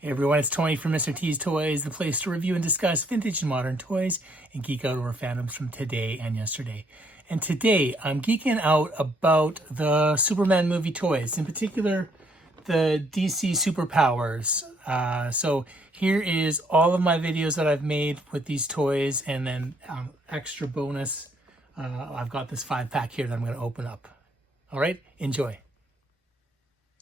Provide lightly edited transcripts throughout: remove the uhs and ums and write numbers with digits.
Hey everyone, it's Tony from Mr. T's Toys, the place to review and discuss vintage and modern toys and geek out over fandoms from today and yesterday. And today, I'm geeking out about the Superman movie toys, in particular, the DC Superpowers. So here is all of my videos that I've made with these toys, and then extra bonus, I've got this 5-pack here that I'm going to open up. All right, enjoy.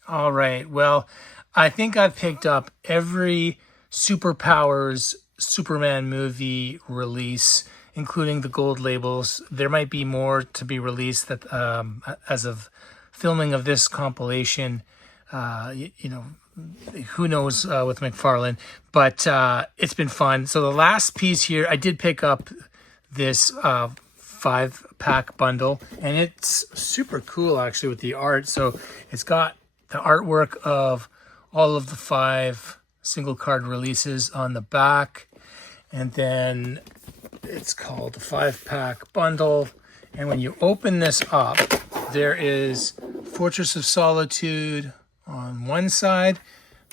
All right, well, I think I've picked up every Superpowers Superman movie release, including the gold labels. There might be more to be released that, as of filming of this compilation, who knows with McFarlane, but it's been fun. So the last piece here, I did pick up this 5-pack bundle, and it's super cool actually with the art. So it's got the artwork of all of the 5 single card releases on the back, and then it's called the 5-pack bundle. And when you open this up, there is Fortress of Solitude on one side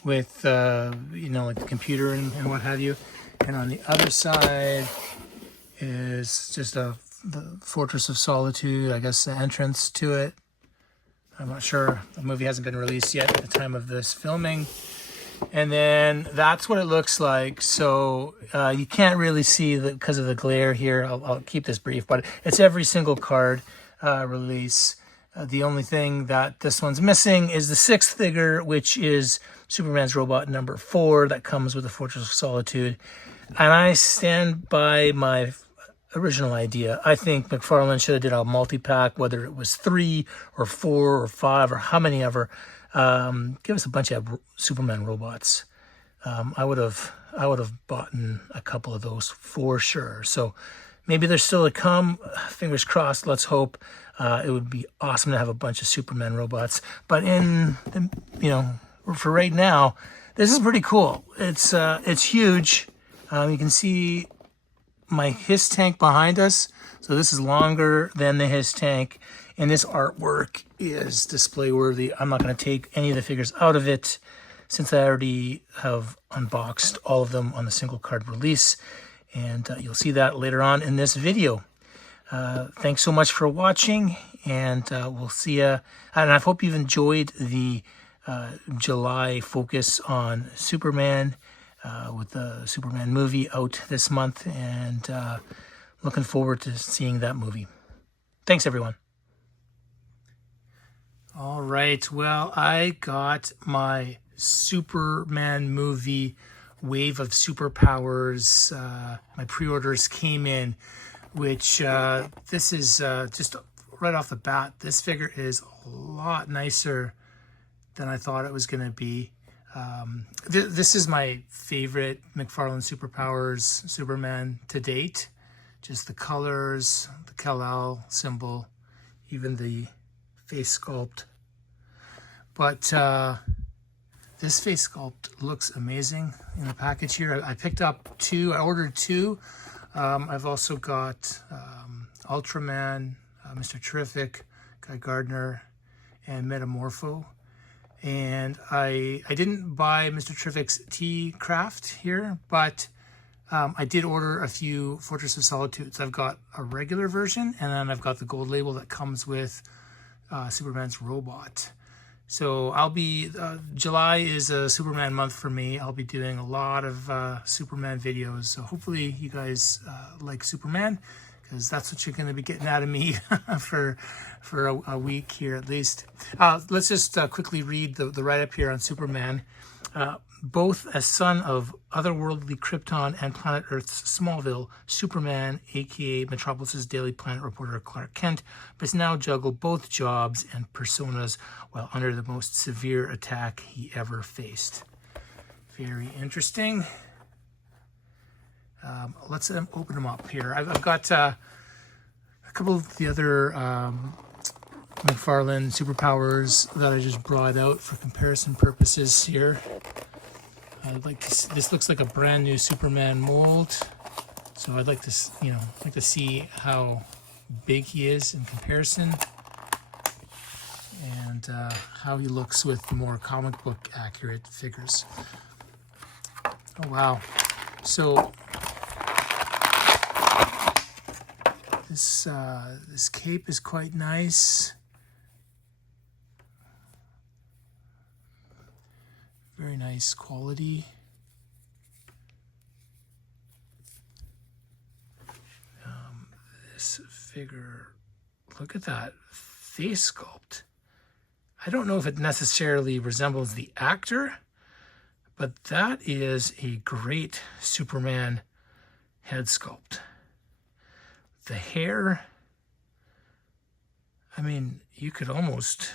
with like the computer and what have you, and on the other side is just the Fortress of Solitude, I guess, the entrance to it. I'm not sure. The movie hasn't been released yet at the time of this filming. And then that's what it looks like. So you can't really see because of the glare here. I'll keep this brief, but it's every single card release. The only thing that this one's missing is the 6th figure, which is Superman's robot number 4 that comes with the Fortress of Solitude. And I stand by my original idea. I think McFarlane should have did a multi-pack, whether it was 3 or 4 or 5 or how many ever. Give us a bunch of Superman robots. I would have bought a couple of those for sure. So maybe there's still to come. Fingers crossed. Let's hope. It would be awesome to have a bunch of Superman robots. But for right now, this is pretty cool. It's huge. You can see my His tank behind us. So this is longer than the His tank, and this artwork is display worthy. I'm not going to take any of the figures out of it since I already have unboxed all of them on the single card release, and you'll see that later on in this video. Thanks so much for watching, and we'll see you. And I hope you've enjoyed the July focus on Superman, with the Superman movie out this month, and looking forward to seeing that movie. Thanks, everyone. All right, well, I got my Superman movie Wave of Superpowers. My pre-orders came in, which this is just right off the bat. This figure is a lot nicer than I thought it was going to be. This is my favorite McFarlane Superpowers Superman to date. Just the colors, the Kal-El symbol, even the face sculpt. But this face sculpt looks amazing in the package here. I picked up 2. I ordered 2. I've also got Ultraman, Mr. Terrific, Guy Gardner, and Metamorpho. And I didn't buy Mr. Terrific's T-Craft here, but I did order a few Fortress of Solitudes. I've got a regular version, and then I've got the gold label that comes with Superman's robot. So I'll be, July is a Superman month for me. I'll be doing a lot of Superman videos. So hopefully you guys like Superman, because that's what you're going to be getting out of me for a week here at least. Let's just quickly read the write-up here on Superman. Both a son of otherworldly Krypton and planet Earth's Smallville, Superman, aka Metropolis's Daily Planet reporter Clark Kent, must now juggle both jobs and personas while under the most severe attack he ever faced. Very interesting. Let's open them up here. I've got a couple of the other McFarlane Superpowers that I just brought out for comparison purposes here. I'd like to. This looks like a brand new Superman mold, so I'd like to, like to see how big he is in comparison, and how he looks with the more comic book accurate figures. Oh, wow. So this cape is quite nice. Very nice quality. This figure, look at that face sculpt. I don't know if it necessarily resembles the actor, but that is a great Superman head sculpt. The hair, I mean, you could almost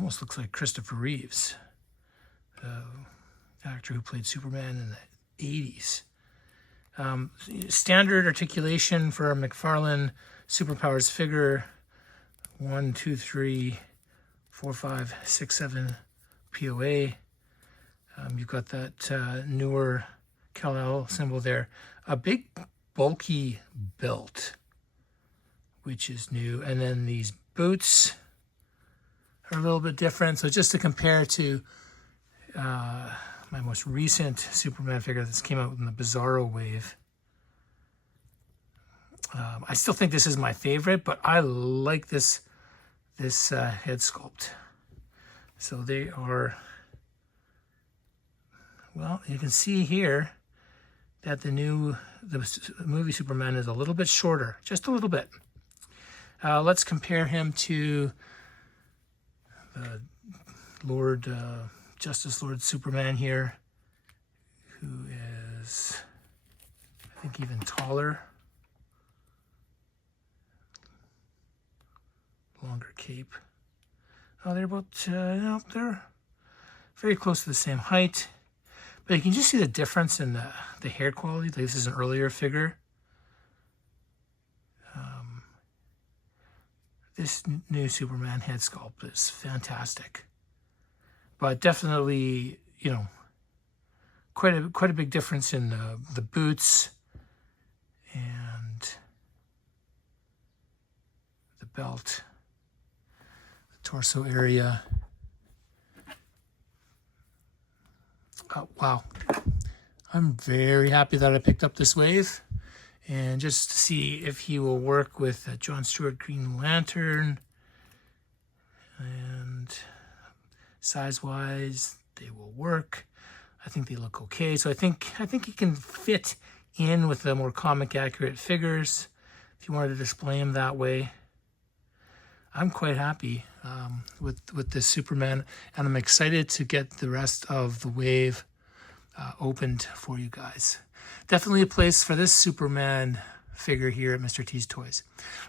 looks like Christopher Reeves, the actor who played Superman in the 80s. Standard articulation for a McFarlane Superpowers figure. 1, 2, 3, 4, 5, 6, 7 POA. You've got that newer Kal-El symbol there. A big bulky belt, which is new. And then these boots are a little bit different. So just to compare to my most recent Superman figure that came out in the Bizarro wave. I still think this is my favorite, but I like this head sculpt. So they are, well, you can see here that the movie Superman is a little bit shorter, just a little bit. Let's compare him to the Justice Lord Superman here, who is, I think, even taller. Longer cape. Oh, they're about, no, they're very close to the same height. But you can just see the difference in the hair quality. Like, this is an earlier figure. This new Superman head sculpt is fantastic. But definitely, you know, quite a big difference in the boots and the belt, the torso area. Oh, wow. I'm very happy that I picked up this wave. And just to see if he will work with John Stewart Green Lantern. And size-wise, they will work. I think they look okay. So I think he can fit in with the more comic accurate figures if you wanted to display him that way. I'm quite happy with this Superman, and I'm excited to get the rest of the wave opened for you guys. Definitely a place for this Superman figure here at Mr. T's Toys.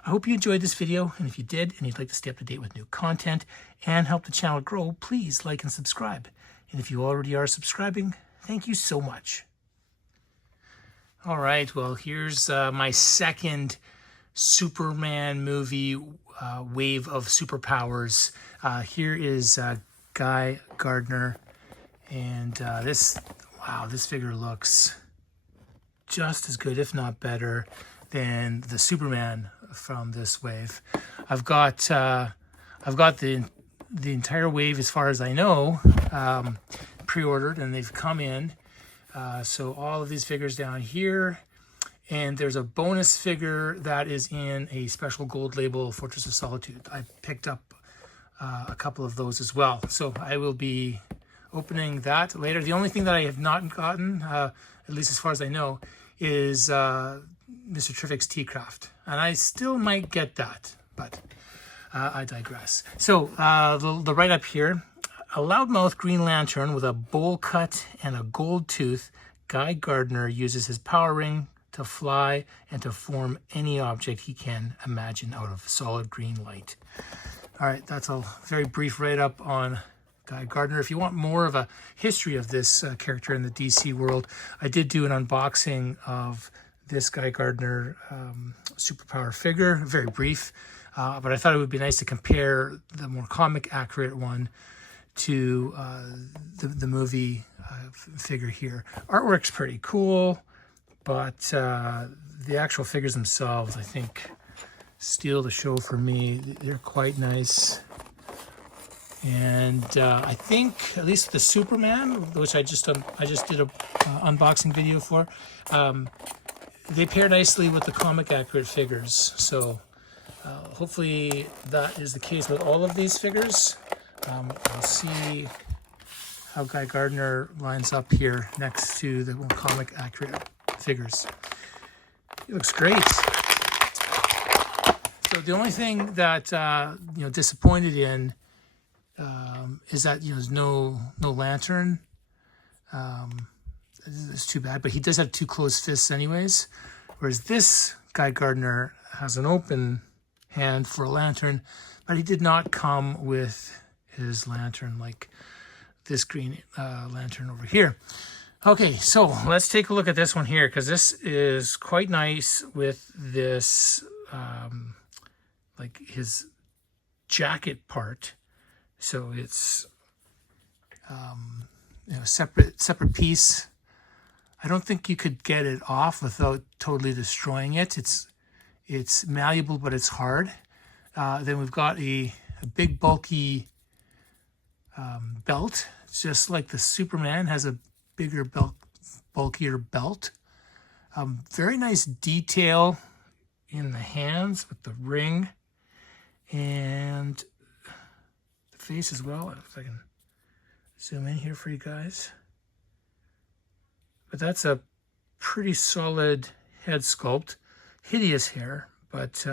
I hope you enjoyed this video, and if you did and you'd like to stay up to date with new content and help the channel grow, please like and subscribe. And if you already are subscribing, thank you so much. All right, well, here's my second Superman movie wave of superpowers. Here is Guy Gardner, and this figure looks just as good, if not better, than the Superman from this wave. I've got the entire wave, as far as I know, pre-ordered, and they've come in. So all of these figures down here, and there's a bonus figure that is in a special gold label, Fortress of Solitude. I picked up a couple of those as well. So I will be opening that later. The only thing that I have not gotten, at least as far as I know, is Mr. Triffick's T-Craft. And I still might get that, but I digress. So the write-up here, a loudmouth Green Lantern with a bowl cut and a gold tooth, Guy Gardner uses his power ring to fly and to form any object he can imagine out of solid green light. All right, that's a very brief write-up on Guy Gardner. If you want more of a history of this character in the DC world, I did do an unboxing of this Guy Gardner superpower figure, very brief, but I thought it would be nice to compare the more comic accurate one to the movie figure here. Artwork's pretty cool, but the actual figures themselves, I think, steal the show for me. They're quite nice. And I think at least the Superman, which I just did a unboxing video for, they pair nicely with the comic accurate figures. So hopefully that is the case with all of these figures. I'll see how Guy Gardner lines up here next to the comic accurate figures. He looks great. So the only thing that disappointed in is that there's no lantern. It's too bad, but he does have two closed fists anyways. Whereas this Guy Gardner has an open hand for a lantern, but he did not come with his lantern like this green lantern over here. Okay, so let's take a look at this one here, because this is quite nice with this like his jacket part. So it's separate piece. I don't think you could get it off without totally destroying it. It's malleable, but it's hard. Then we've got a big bulky belt, just like the Superman has a bigger bulkier belt. Very nice detail in the hands with the ring and the face as well. If I can zoom in here for you guys. But that's a pretty solid head sculpt. Hideous hair, but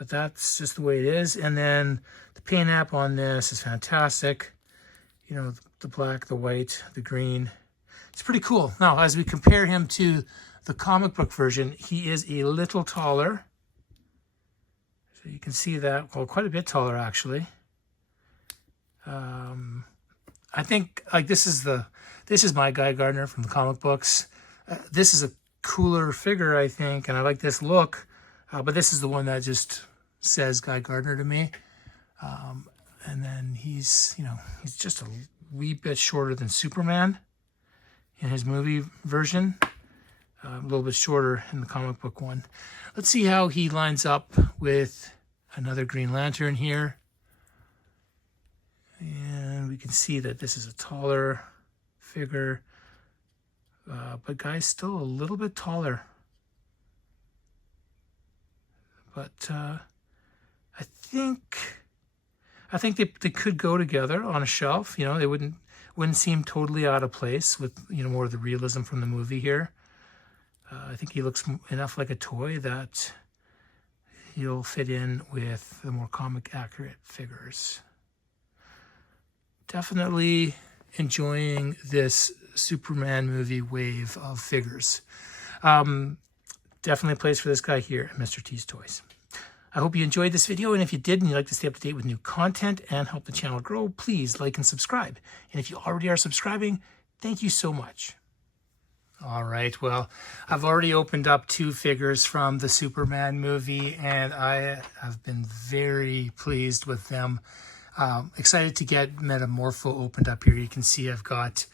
that's just the way it is. And then the paint app on this is fantastic. The black, the white, the green. It's pretty cool. Now, as we compare him to the comic book version, he is a little taller. So you can see that, well, quite a bit taller actually. I think like this is my Guy Gardner from the comic books. This is a cooler figure, I think, and I like this look. But this is the one that just says Guy Gardner to me. And then he's just a wee bit shorter than Superman in his movie version. A little bit shorter in the comic book one. Let's see how he lines up with another Green Lantern here. And we can see that this is a taller figure. But Guy's still a little bit taller. But I think they could go together on a shelf. They wouldn't seem totally out of place with more of the realism from the movie here. I think he looks enough like a toy that he'll fit in with the more comic accurate figures. Definitely enjoying this Superman movie wave of figures. Definitely a place for this guy here at Mr. T's Toys. I hope you enjoyed this video, and if you did and you'd like to stay up to date with new content and help the channel grow, please like and subscribe. And if you already are subscribing, thank you so much. All right, well, I've already opened up two figures from the Superman movie, and I have been very pleased with them. Excited to get Metamorpho opened up here. You can see I've got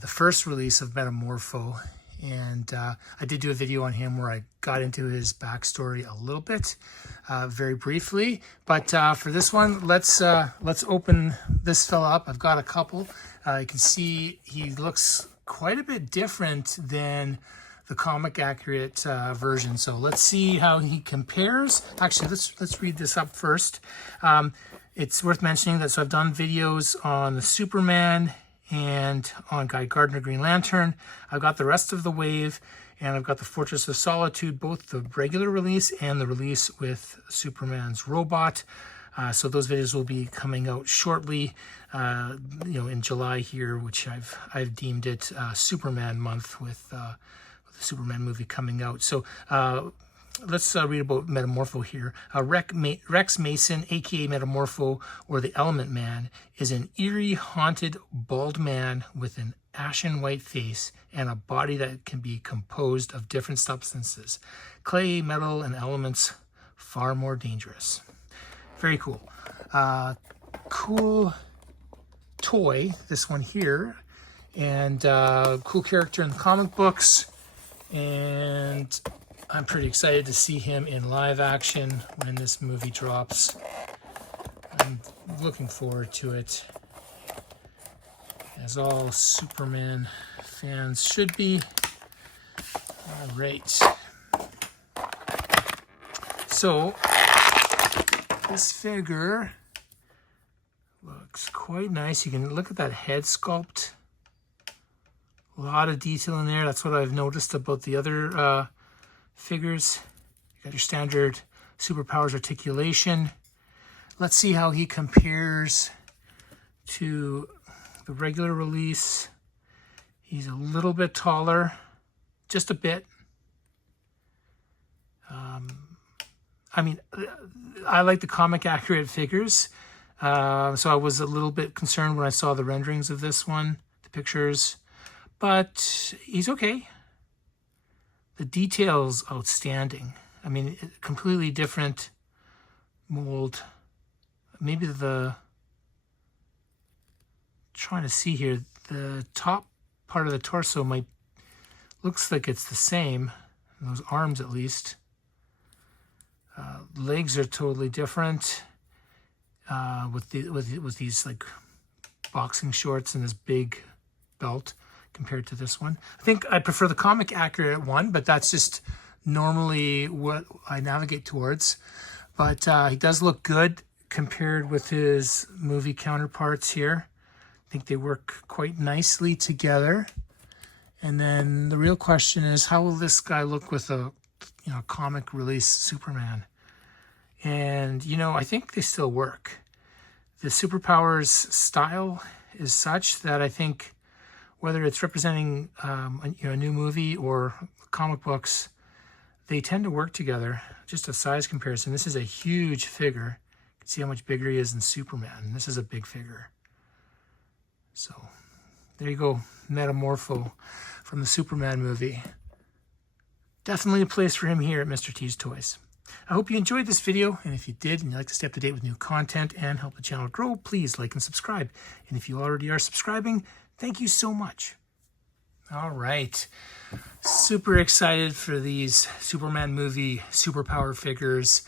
the first release of Metamorpho, and I did do a video on him where I got into his backstory a little bit, very briefly. But for this one, let's open this fella up. I've got a couple. You can see he looks quite a bit different than the comic accurate version. So let's see how he compares. Actually, let's read this up first. It's worth mentioning that I've done videos on the Superman and on Guy Gardner Green Lantern. I've got the rest of the wave, and I've got the Fortress of Solitude, both the regular release and the release with Superman's robot. So those videos will be coming out shortly, in July here, which I've deemed it Superman month with the Superman movie coming out. So let's read about Metamorpho here. Rex Mason, aka Metamorpho, or the Element Man, is an eerie, haunted, bald man with an ashen white face and a body that can be composed of different substances. Clay, metal, and elements far more dangerous. Very cool. Cool toy, this one here. And cool character in the comic books. And I'm pretty excited to see him in live action when this movie drops. I'm looking forward to it, as all Superman fans should be. All right. So this figure looks quite nice. You can look at that head sculpt. A lot of detail in there. That's what I've noticed about the other figures. You got your standard superpowers articulation. Let's see how he compares to the regular release. He's a little bit taller, just a bit. I mean, I like the comic accurate figures, so I was a little bit concerned when I saw the renderings of this one, the pictures, but he's okay. The detail's outstanding. I mean, completely different mold. Maybe trying to see here, the top part of the torso looks like it's the same, those arms at least. Legs are totally different with these like boxing shorts and this big belt compared to this one. I think I prefer the comic accurate one, but that's just normally what I navigate towards. But he does look good compared with his movie counterparts here. I think they work quite nicely together. And then the real question is, how will this guy look with a comic release Superman? And I think they still work. The superpowers style is such that I think whether it's representing a new movie or comic books, they tend to work together. Just a size comparison. This is a huge figure. You can see how much bigger he is than Superman. This is a big figure. So there you go, Metamorpho from the Superman movie. Definitely a place for him here at Mr. T's Toys. I hope you enjoyed this video, and if you did and you'd like to stay up to date with new content and help the channel grow, please like and subscribe. And if you already are subscribing, thank you so much. All right, super excited for these Superman movie superpower figures.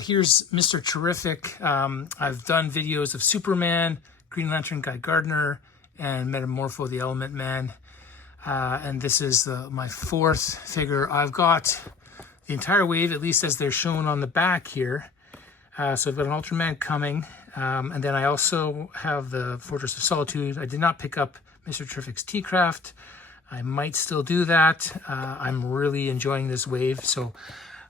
Here's Mr. Terrific. I've done videos of Superman, Green Lantern Guy Gardner, and Metamorpho the Element Man. And this is my fourth figure. I've got the entire wave, at least as they're shown on the back here. So I've got an Ultraman coming. And then I also have the Fortress of Solitude. I did not pick up Mr. Terrific's T-Craft. I might still do that. I'm really enjoying this wave, so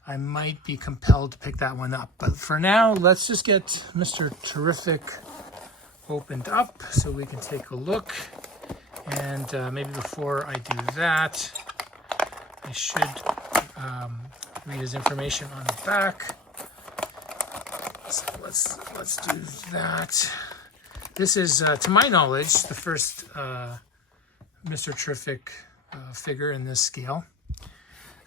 I might be compelled to pick that one up. But for now, let's just get Mr. Terrific opened up so we can take a look. And maybe before I do that, I should read his information on the back. So let's do that. This is, to my knowledge, the first Mr. Terrific figure in this scale.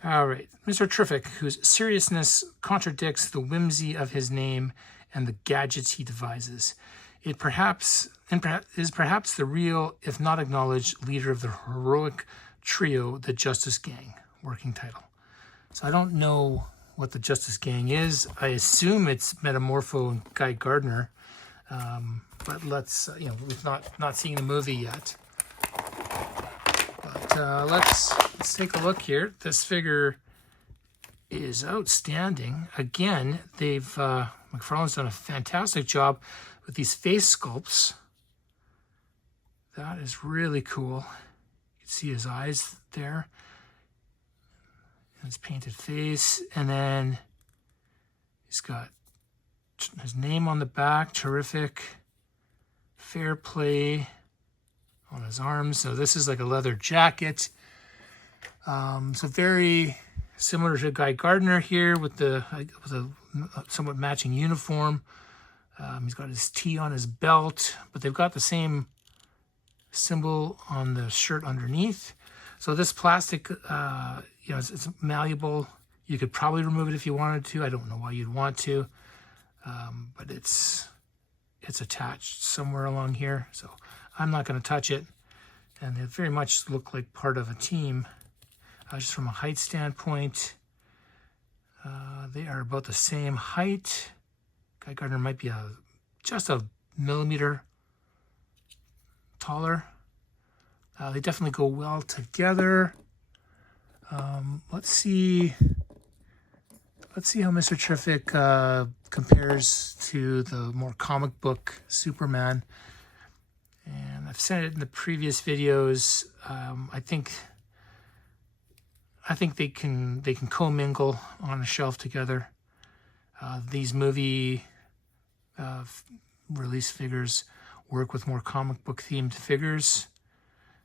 All right, Mr. Terrific, whose seriousness contradicts the whimsy of his name and the gadgets he devises. It is perhaps the real, if not acknowledged, leader of the heroic trio, the Justice Gang, working title. So I don't know what the Justice Gang is. I assume it's Metamorpho and Guy Gardner, but let's, we've not seen the movie yet. But let's take a look here. This figure is outstanding. Again, McFarlane's done a fantastic job with these face sculpts. That is really cool. You can see his eyes there. His painted face. And then he's got his name on the back. Terrific. Fair play on his arms. So this is like a leather jacket. So very similar to Guy Gardner here with a somewhat matching uniform. He's got his T on his belt, but they've got the same symbol on the shirt underneath. So this plastic, it's malleable. You could probably remove it if you wanted to. I don't know why you'd want to, but it's attached somewhere along here. So I'm not going to touch it. And they very much look like part of a team. Just from a height standpoint, they are about the same height. Guy Gardner might be just a millimeter taller. They definitely go well together. Let's see how Mr. Terrific compares to the more comic book Superman. And I've said it in the previous videos. I think they can commingle on a shelf together. These movie release figures work with more comic book themed figures.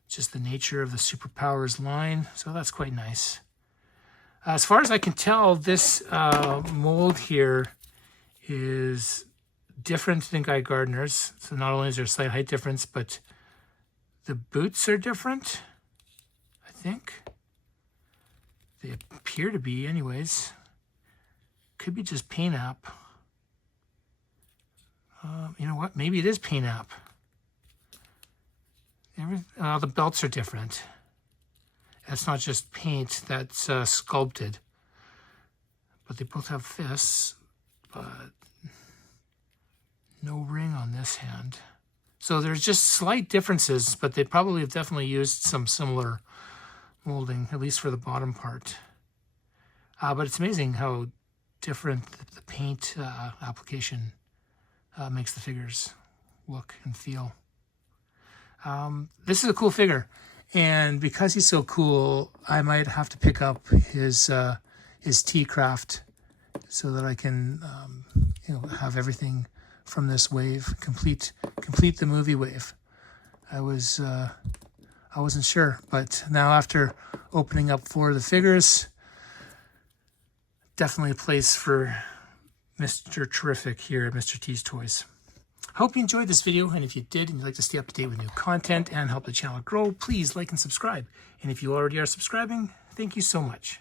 Just the nature of the Superpowers line, so that's quite nice. As far as I can tell, this mold here is different than Guy Gardner's. So not only is there a slight height difference, but the boots are different, I think. They appear to be anyways. Could be just paint app. You know what? Maybe it is paint app. The belts are different. That's not just paint, that's sculpted. But they both have fists, but no ring on this hand. So there's just slight differences, but they probably have definitely used some similar molding, at least for the bottom part. But it's amazing how different the paint application makes the figures look and feel. This is a cool figure, and because he's so cool, I might have to pick up his T-Craft so that I can have everything from this wave, complete the movie wave. I wasn't sure, but now after opening up 4 of the figures, definitely a place for Mr. Terrific here at Mr. T's Toys. Hope you enjoyed this video, and if you did and you'd like to stay up to date with new content and help the channel grow, please like and subscribe. And if you already are subscribing, thank you so much.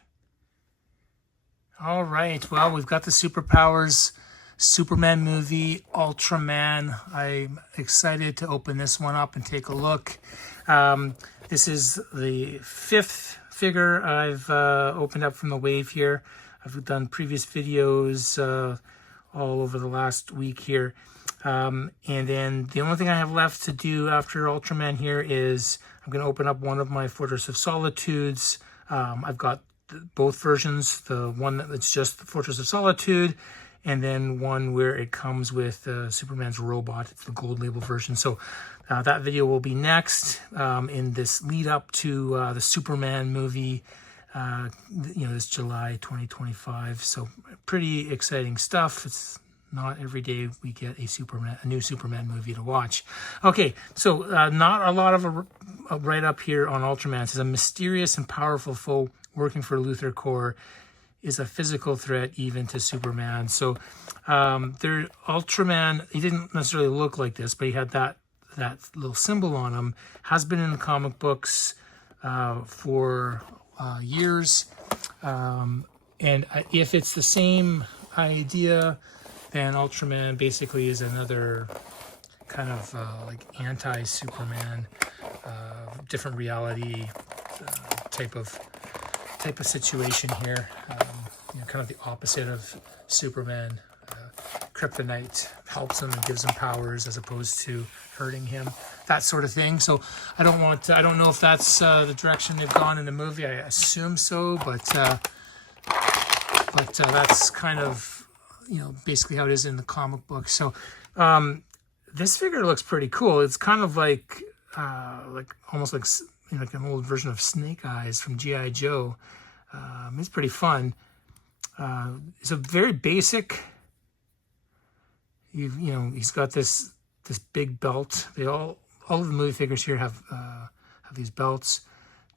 All right, well, we've got the Superpowers Superman movie, Ultraman. I'm excited to open this one up and take a look. This is the 5th figure I've opened up from the wave here. I've done previous videos all over the last week here. And then the only thing I have left to do after Ultraman here is I'm going to open up one of my Fortress of Solitudes. I've got both versions, the one that's just the Fortress of Solitude, and then one where it comes with Superman's robot. It's the gold label version. So that video will be next in this lead up to the Superman movie, this July 2025. So pretty exciting stuff. It's not every day we get a new Superman movie to watch. Okay, so not a lot of a write-up here on Ultraman. It says, a mysterious and powerful foe working for Luthor Corps is a physical threat even to Superman. So Ultraman, he didn't necessarily look like this, but he had that little symbol on him. Has been in the comic books for years. And if it's the same idea, then Ultraman basically is another kind of like anti-Superman, different reality type of situation here. Kind of the opposite of Superman. Kryptonite helps him and gives him powers as opposed to hurting him, that sort of thing. So I don't know if that's the direction they've gone in the movie. I assume so, but that's kind of basically how it is in the comic book. So this figure looks pretty cool. It's kind of like almost like like an old version of Snake Eyes from G.I. Joe. It's pretty fun. It's a very basic. He's got this big belt. All of the movie figures here have these belts.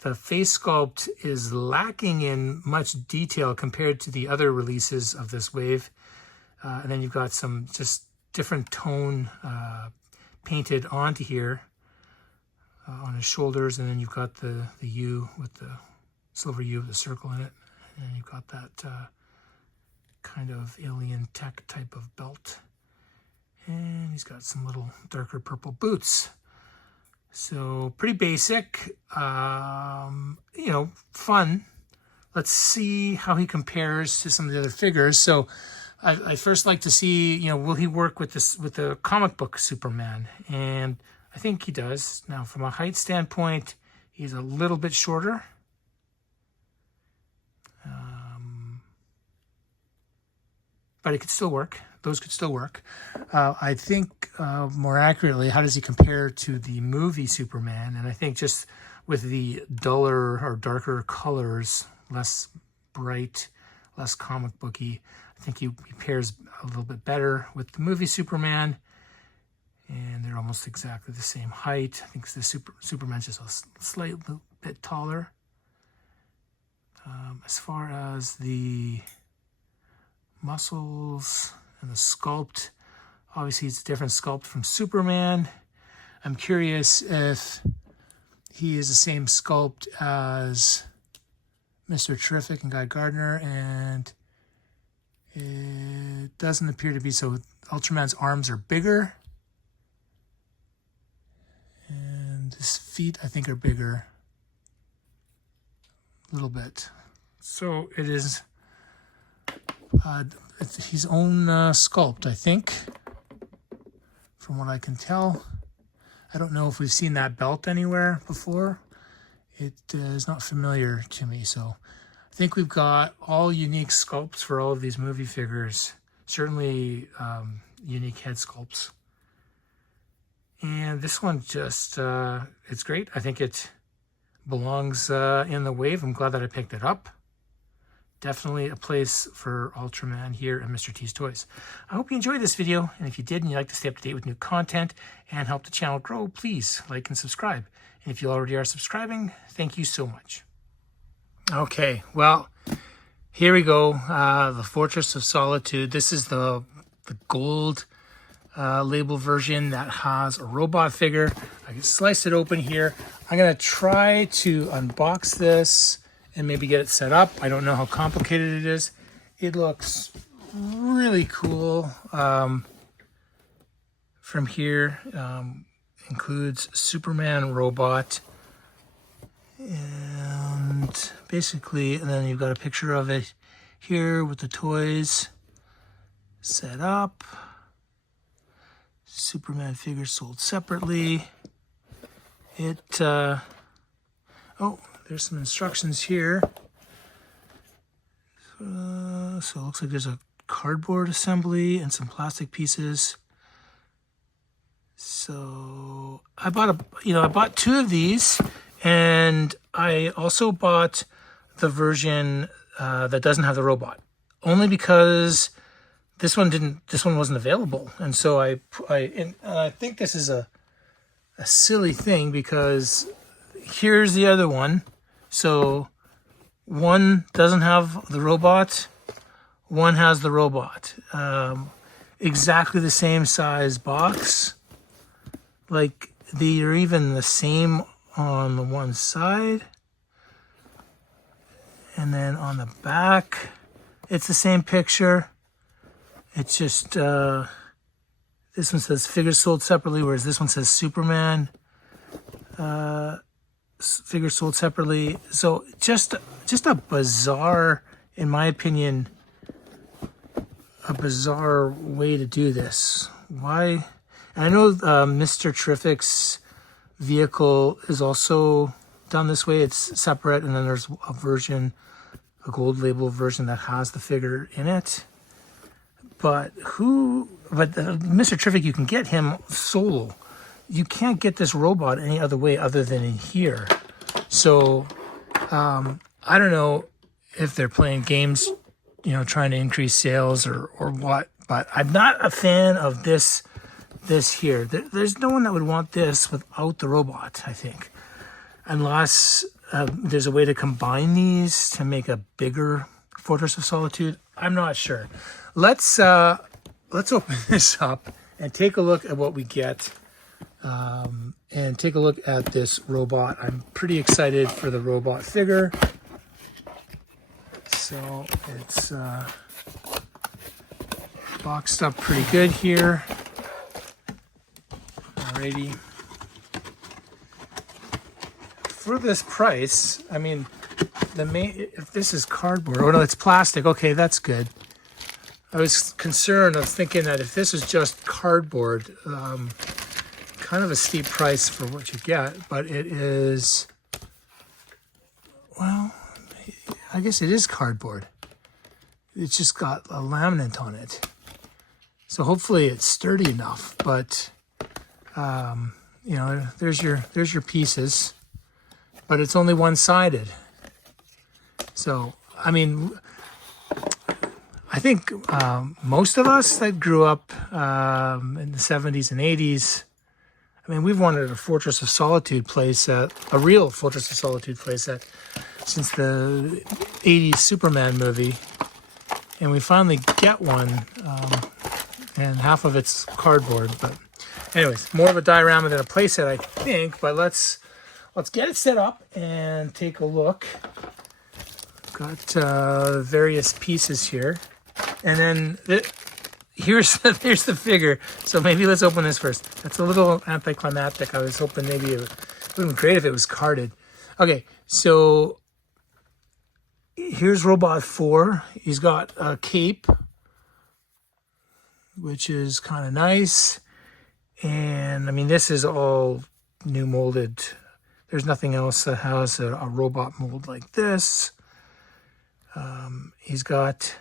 The face sculpt is lacking in much detail compared to the other releases of this wave. And then you've got some just different tone painted onto here on his shoulders, and then you've got the U with the silver U with the circle in it, and then you've got that kind of alien tech type of belt. And he's got some little darker purple boots. So pretty basic, fun. Let's see how he compares to some of the other figures. So I first like to see, will he work with the comic book Superman? And I think he does. Now, from a height standpoint, he's a little bit shorter. But it could still work. Those could still work. I think more accurately, how does he compare to the movie Superman? And I think just with the duller or darker colors, less bright, less comic booky, I think he pairs a little bit better with the movie Superman. And they're almost exactly the same height. I think the Superman's just a slight little bit taller. As far as the muscles and the sculpt, obviously it's a different sculpt from Superman. I'm curious if he is the same sculpt as Mr. Terrific and Guy Gardner, and it doesn't appear to be. So Ultraman's arms are bigger, and his feet I think are bigger a little bit. So it is it's his own sculpt, I think, from what I can tell. I don't know if we've seen that belt anywhere before. It is not familiar to me, so I think we've got all unique sculpts for all of these movie figures. Certainly unique head sculpts. And this one just, it's great. I think it belongs in the wave. I'm glad that I picked it up. Definitely a place for Ultraman here at Mr. T's Toys. I hope you enjoyed this video, and if you did and you'd like to stay up to date with new content and help the channel grow, please like and subscribe. And if you already are subscribing, thank you so much. Okay, well, here we go. The Fortress of Solitude. This is the gold label version that has a robot figure. I can slice it open here. I'm going to try to unbox this and maybe get it set up. I don't know how complicated it is. It looks really cool. From here, includes Superman robot. And basically, and then you've got a picture of it here with the toys set up. Superman figure sold separately. There's some instructions here. So it looks like there's a cardboard assembly and some plastic pieces. So I bought two of these, and I also bought the version that doesn't have the robot, only because this one wasn't available. And so I think this is a silly thing, because here's the other one. So one doesn't have the robot, one has the robot. Exactly the same size box. Like, they are even the same on the one side. And then on the back, it's the same picture. It's just, this one says figures sold separately, whereas this one says Superman. Figures sold separately. So just a bizarre, in my opinion, a bizarre way to do this. Why? And I know Mr. Terrific's vehicle is also done this way. It's separate, and then there's a gold label version that has the figure in it. But Mr. Terrific, you can get him solo. You can't get this robot any other way other than in here. So I don't know if they're playing games, trying to increase sales or what. But I'm not a fan of this here. There's no one that would want this without the robot, I think, unless there's a way to combine these to make a bigger Fortress of Solitude. I'm not sure. Let's open this up and take a look at what we get, and take a look at this robot. I'm pretty excited for the robot figure. So it's boxed up pretty good here. Alrighty. For this price, I mean, if this is cardboard, oh no, it's plastic. Okay, that's good. I was concerned. I was thinking that if this was just cardboard, kind of a steep price for what you get, but it is, well, I guess it is cardboard. It's just got a laminate on it. So hopefully it's sturdy enough, but you know, there's your pieces, but it's only one-sided. So, I mean, I think most of us that grew up in the 70s and 80s, I mean, we've wanted a Fortress of Solitude playset, a real Fortress of Solitude playset, since the 80s Superman movie. And we finally get one, and half of it's cardboard. But anyways, more of a diorama than a playset, I think. But let's get it set up and take a look. Got various pieces here. And then here's the figure. So maybe let's open this first. That's a little anticlimactic. I was hoping maybe it would have been great if it was carded. Okay, so here's Robot 4. He's got a cape, which is kind of nice. And I mean, this is all new molded. There's nothing else that has a robot mold like this. He's got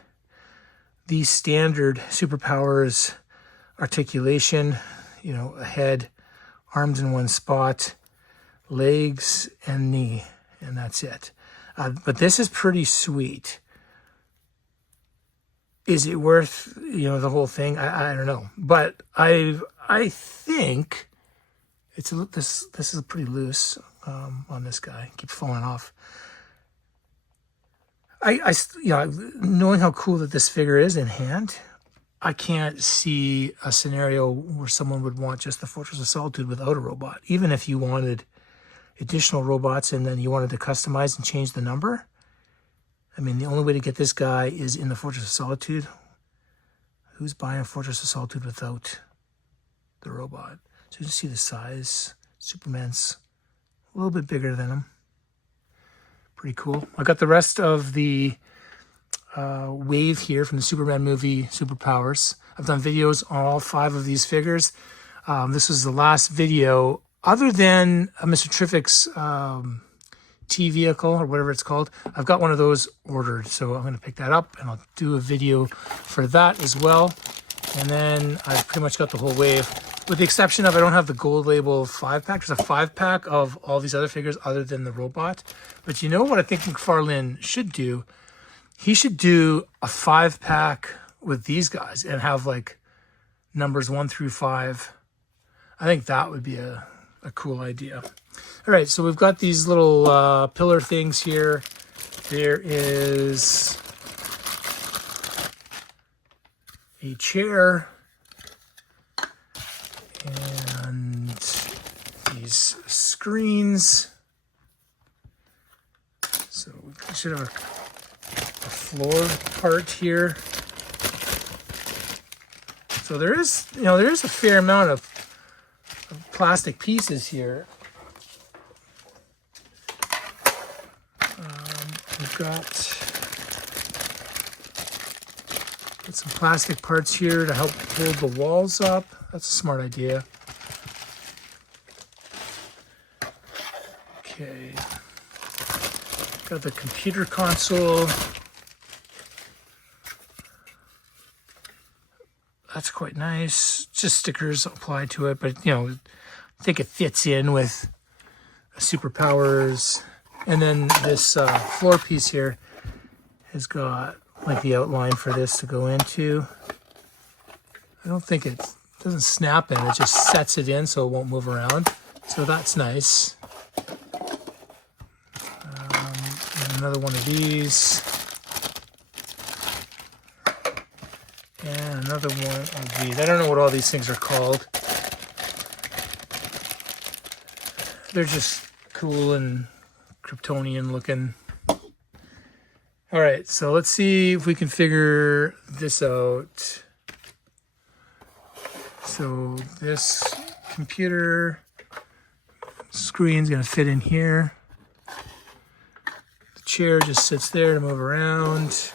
the standard superpowers articulation, you know, a head, arms in one spot, legs and knee, and that's it. But this is pretty sweet. Is it worth, you know, the whole thing? I don't know, but I think it's this is pretty loose on this guy. Keeps falling off. I you know, knowing how cool that this figure is in hand, I can't see a scenario where someone would want just the Fortress of Solitude without a robot. Even if you wanted additional robots and then you wanted to customize and change the number. I mean, the only way to get this guy is in the Fortress of Solitude. Who's buying a Fortress of Solitude without the robot? So you see the size. Superman's a little bit bigger than him. Pretty cool. I got the rest of the wave here from the Superman movie, Superpowers. I've done videos on all 5 of these figures. This was the last video, other than Mr. Terrific's T-vehicle, or whatever it's called. I've got one of those ordered, so I'm going to pick that up, and I'll do a video for that as well. And then I've pretty much got the whole wave, with the exception of I don't have the gold label 5-pack. There's a 5-pack of all these other figures other than the robot. But you know what I think McFarlane should do? He should do a 5-pack with these guys and have like numbers 1 through 5. I think that would be a cool idea. All right, so we've got these little pillar things here. There is a chair and these screens. So we should have a floor part here. So there is, you know, there is a fair amount of plastic pieces here. We've got some plastic parts here to help hold the walls up. That's a smart idea. Okay. Got the computer console. That's quite nice. Just stickers applied to it, but you know, I think it fits in with Superpowers. And then this floor piece here has got like the outline for this to go into. I don't think it doesn't snap in, it just sets it in so it won't move around. So that's nice. And another one of these. And another one of these. I don't know what all these things are called. They're just cool and Kryptonian looking. All right, so let's see if we can figure this out. So this computer screen's gonna fit in here. The chair just sits there to move around.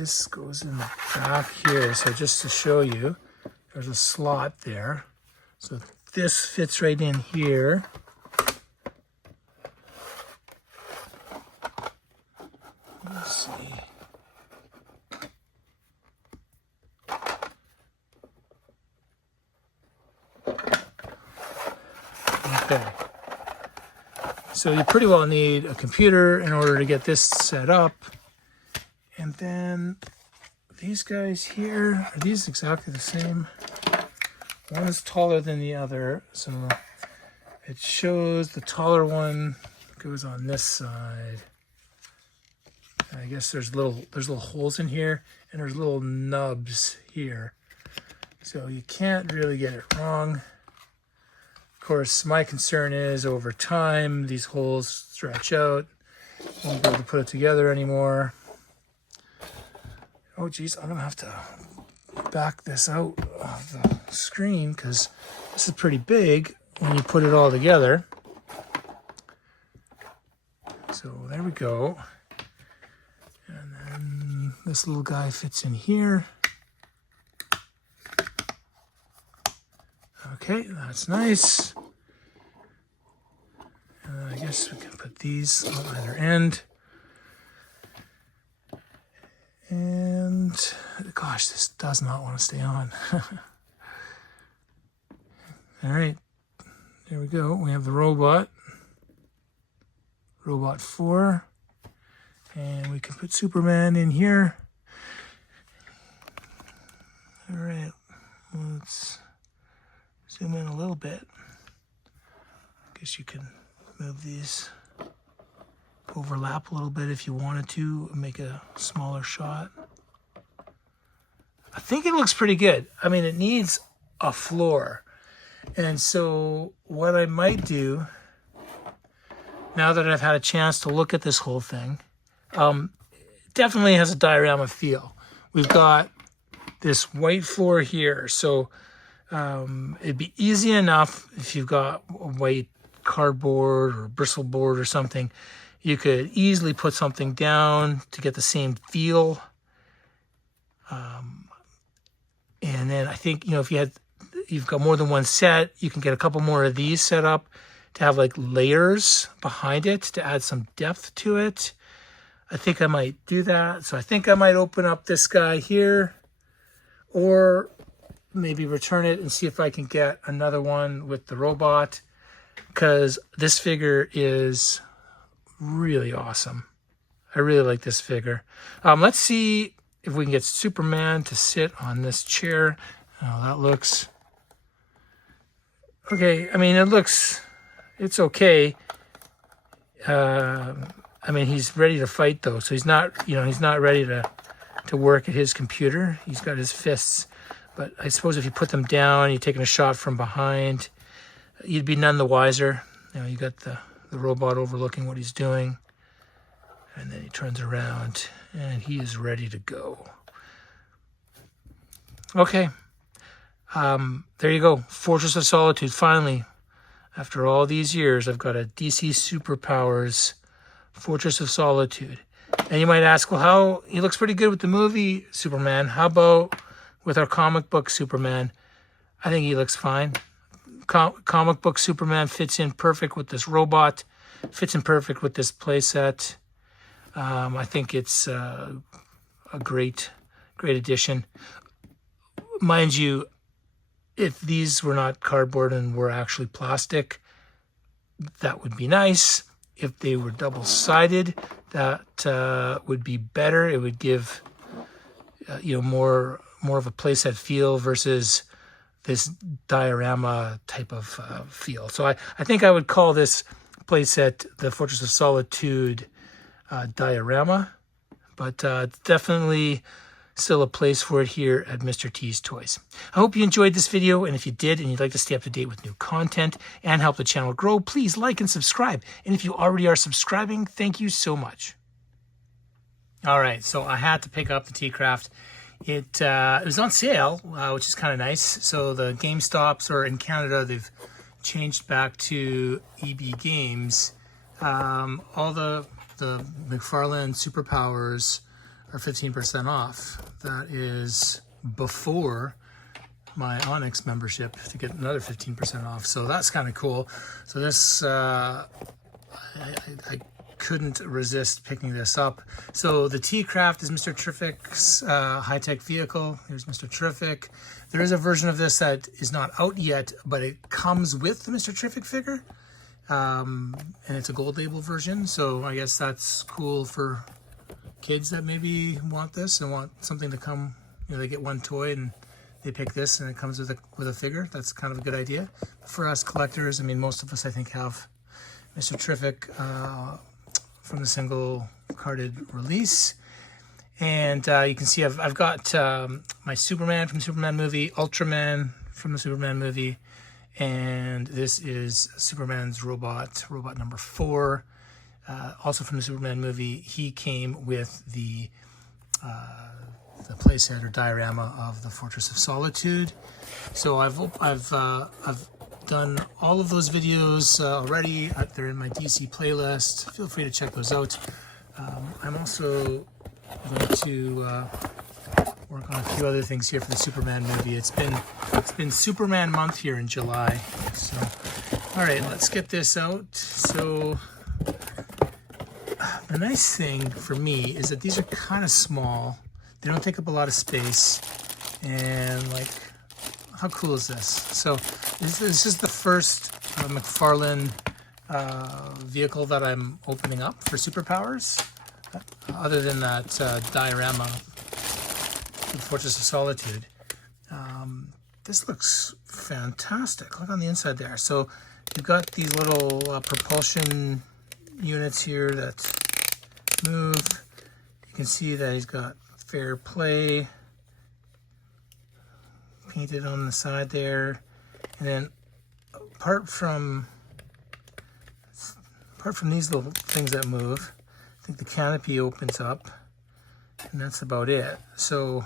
this goes in the back here. So just to show you, there's a slot there. So this fits right in here. Let's see. Okay. So you pretty well need a computer in order to get this set up. And then these guys here, are these exactly the same? One is taller than the other, so it shows the taller one goes on this side. I guess there's little holes in here, and there's little nubs here, so you can't really get it wrong. Of course, my concern is over time these holes stretch out, won't be able to put it together anymore. Oh geez, I'm gonna have to back this out of the screen because this is pretty big when you put it all together. So there we go. And then this little guy fits in here. Okay, that's nice. I guess we can put these on either end. And gosh, this does not want to stay on. All right, there we go. We have the robot 4, and we can put Superman in here. All right, let's zoom in a little bit. I guess you can move these, overlap a little bit if you wanted to, make a smaller shot. I think it looks pretty good. I mean, it needs a floor. And so what I might do, now that I've had a chance to look at this whole thing, definitely has a diorama feel. We've got this white floor here, so it'd be easy enough if you've got a white cardboard or bristle board or something. You could easily put something down to get the same feel. And then I think, you know, if you've got more than one set, you can get a couple more of these set up to have like layers behind it to add some depth to it. I think I might do that. So I think I might open up this guy here, or maybe return it and see if I can get another one with the robot, because this figure is really awesome. I really like this figure. Let's see if we can get Superman to sit on this chair. Oh, that looks okay. I mean, it's okay. I mean, he's ready to fight though, so he's not ready to work at his computer. He's got his fists, but I suppose if you put them down, you're taking a shot from behind, you'd be none the wiser. You know, you got the robot overlooking what he's doing, and then he turns around and he is ready to go. Okay, there you go. Fortress of Solitude. Finally, after all these years, I've got a DC Superpowers Fortress of Solitude. And you might ask, well, he looks pretty good with the movie Superman. How about with our comic book Superman? I think he looks fine. Comic book Superman fits in perfect with this robot, fits in perfect with this playset. I think it's a great addition. Mind you, if these were not cardboard and were actually plastic, that would be nice. If they were double-sided, that would be better. It would give more of a playset feel versus this diorama type of feel. So I think I would call this playset the Fortress of Solitude diorama, but definitely still a place for it here at Mr. T's Toys. I hope you enjoyed this video, and if you did and you'd like to stay up to date with new content and help the channel grow, please like and subscribe. And if you already are subscribing, thank you so much. All right, so I had to pick up the T-Craft. It was on sale, which is kind of nice. So the GameStops, or in Canada, they've changed back to EB Games. All the McFarlane Superpowers are 15% off. That is before my Onyx membership to get another 15% off. So that's kind of cool. So this, I couldn't resist picking this up. So the T-Craft is Mr. Terrific's high-tech vehicle. Here's Mr. Terrific. There is a version of this that is not out yet, but it comes with the Mr. Terrific figure. And it's a gold label version. So I guess that's cool for kids that maybe want this and want something to come, you know, they get one toy and they pick this and it comes with a figure. That's kind of a good idea. For us collectors, I mean, most of us, I think, have Mr. Terrific from the single carded release. And you can see I've got my Superman from the Superman movie, Ultraman from the Superman movie, and this is Superman's robot number 4, also from the Superman movie. He came with the playset or diorama of the Fortress of Solitude. So I've done all of those videos already. They're in my DC playlist. Feel free to check those out. I'm also going to work on a few other things here for the Superman movie. It's been Superman month here in July. So, all right, let's get this out. So the nice thing for me is that these are kind of small. They don't take up a lot of space, and like, how cool is this? So this is the first McFarlane vehicle that I'm opening up for Superpowers, other than that diorama, the Fortress of Solitude. This looks fantastic. Look on the inside there. So you've got these little propulsion units here that move. You can see that he's got Fair Play painted on the side there, and then apart from these little things that move, I think the canopy opens up, and that's about it. So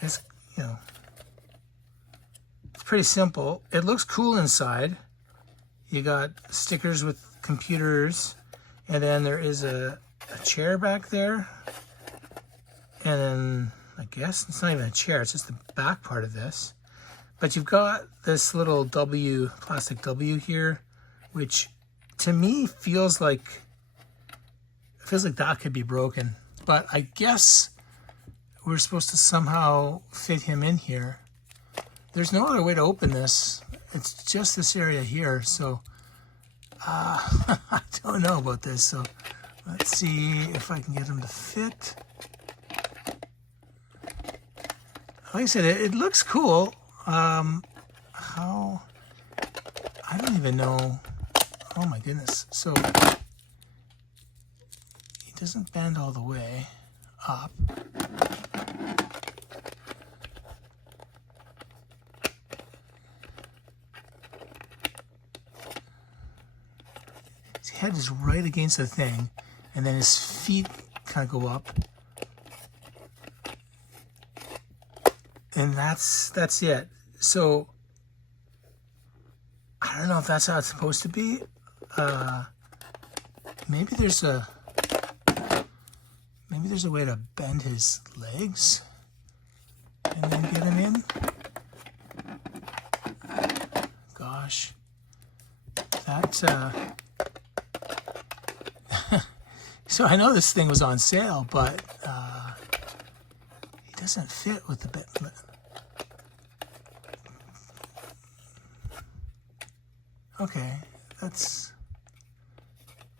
it's, you know, it's pretty simple. It looks cool inside. You got stickers with computers, and then there is a chair back there, and then I guess it's not even a chair, it's just the back part of this. But you've got this little plastic W here, which to me feels like that could be broken. But I guess we're supposed to somehow fit him in here. There's no other way to open this. It's just this area here, so I don't know about this. So let's see if I can get him to fit. Like I said, it looks cool. How? I don't even know. Oh my goodness. So he doesn't bend all the way up. His head is right against the thing, and then his feet kind of go up. And that's it. So I don't know if that's how it's supposed to be. Maybe there's a way to bend his legs and then get him in. Gosh, that. So I know this thing was on sale, but he doesn't fit with the bed. Okay, that's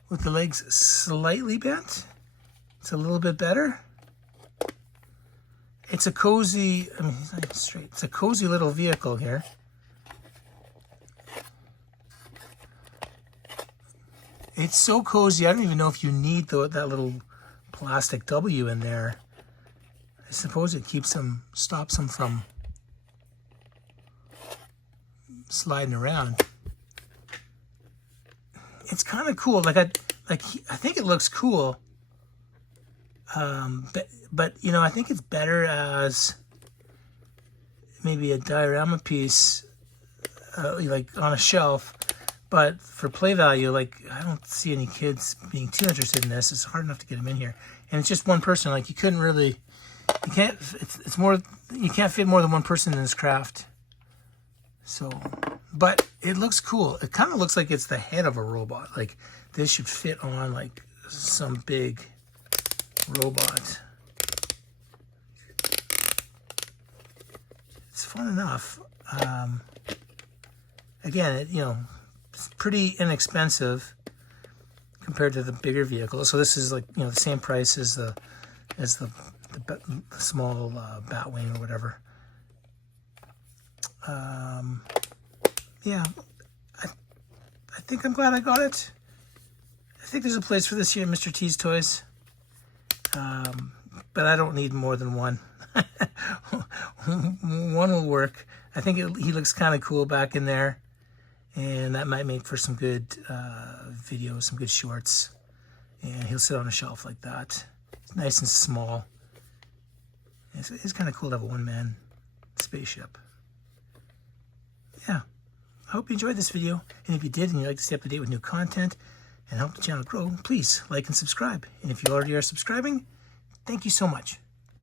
with the legs slightly bent. It's a little bit better. It's a cozy, I mean, it's not even straight. It's a cozy little vehicle here. It's so cozy, I don't even know if you need that little plastic W in there. I suppose it stops them from sliding around. It's kind of cool. I think it looks cool. But you know, I think it's better as maybe a diorama piece, like on a shelf. But for play value, like, I don't see any kids being too interested in this. It's hard enough to get them in here. And it's just one person. Like, you couldn't really, you can't, it's more, you can't fit more than one person in this craft. So, but it looks cool. It kind of looks like it's the head of a robot. Like, this should fit on, like, some big robot. It's fun enough. Again, you know, it's pretty inexpensive compared to the bigger vehicles. So this is like, you know, the same price as the small Batwing or whatever. Yeah, I think I'm glad I got it. I think there's a place for this here at Mr. T's Toys. But I don't need more than one. One will work. I think he looks kind of cool back in there. And that might make for some good videos, some good shorts. And he'll sit on a shelf like that. It's nice and small. It's kind of cool to have a one-man spaceship. Yeah. I hope you enjoyed this video. And if you did and you'd like to stay up to date with new content and help the channel grow, please like and subscribe. And if you already are subscribing, thank you so much.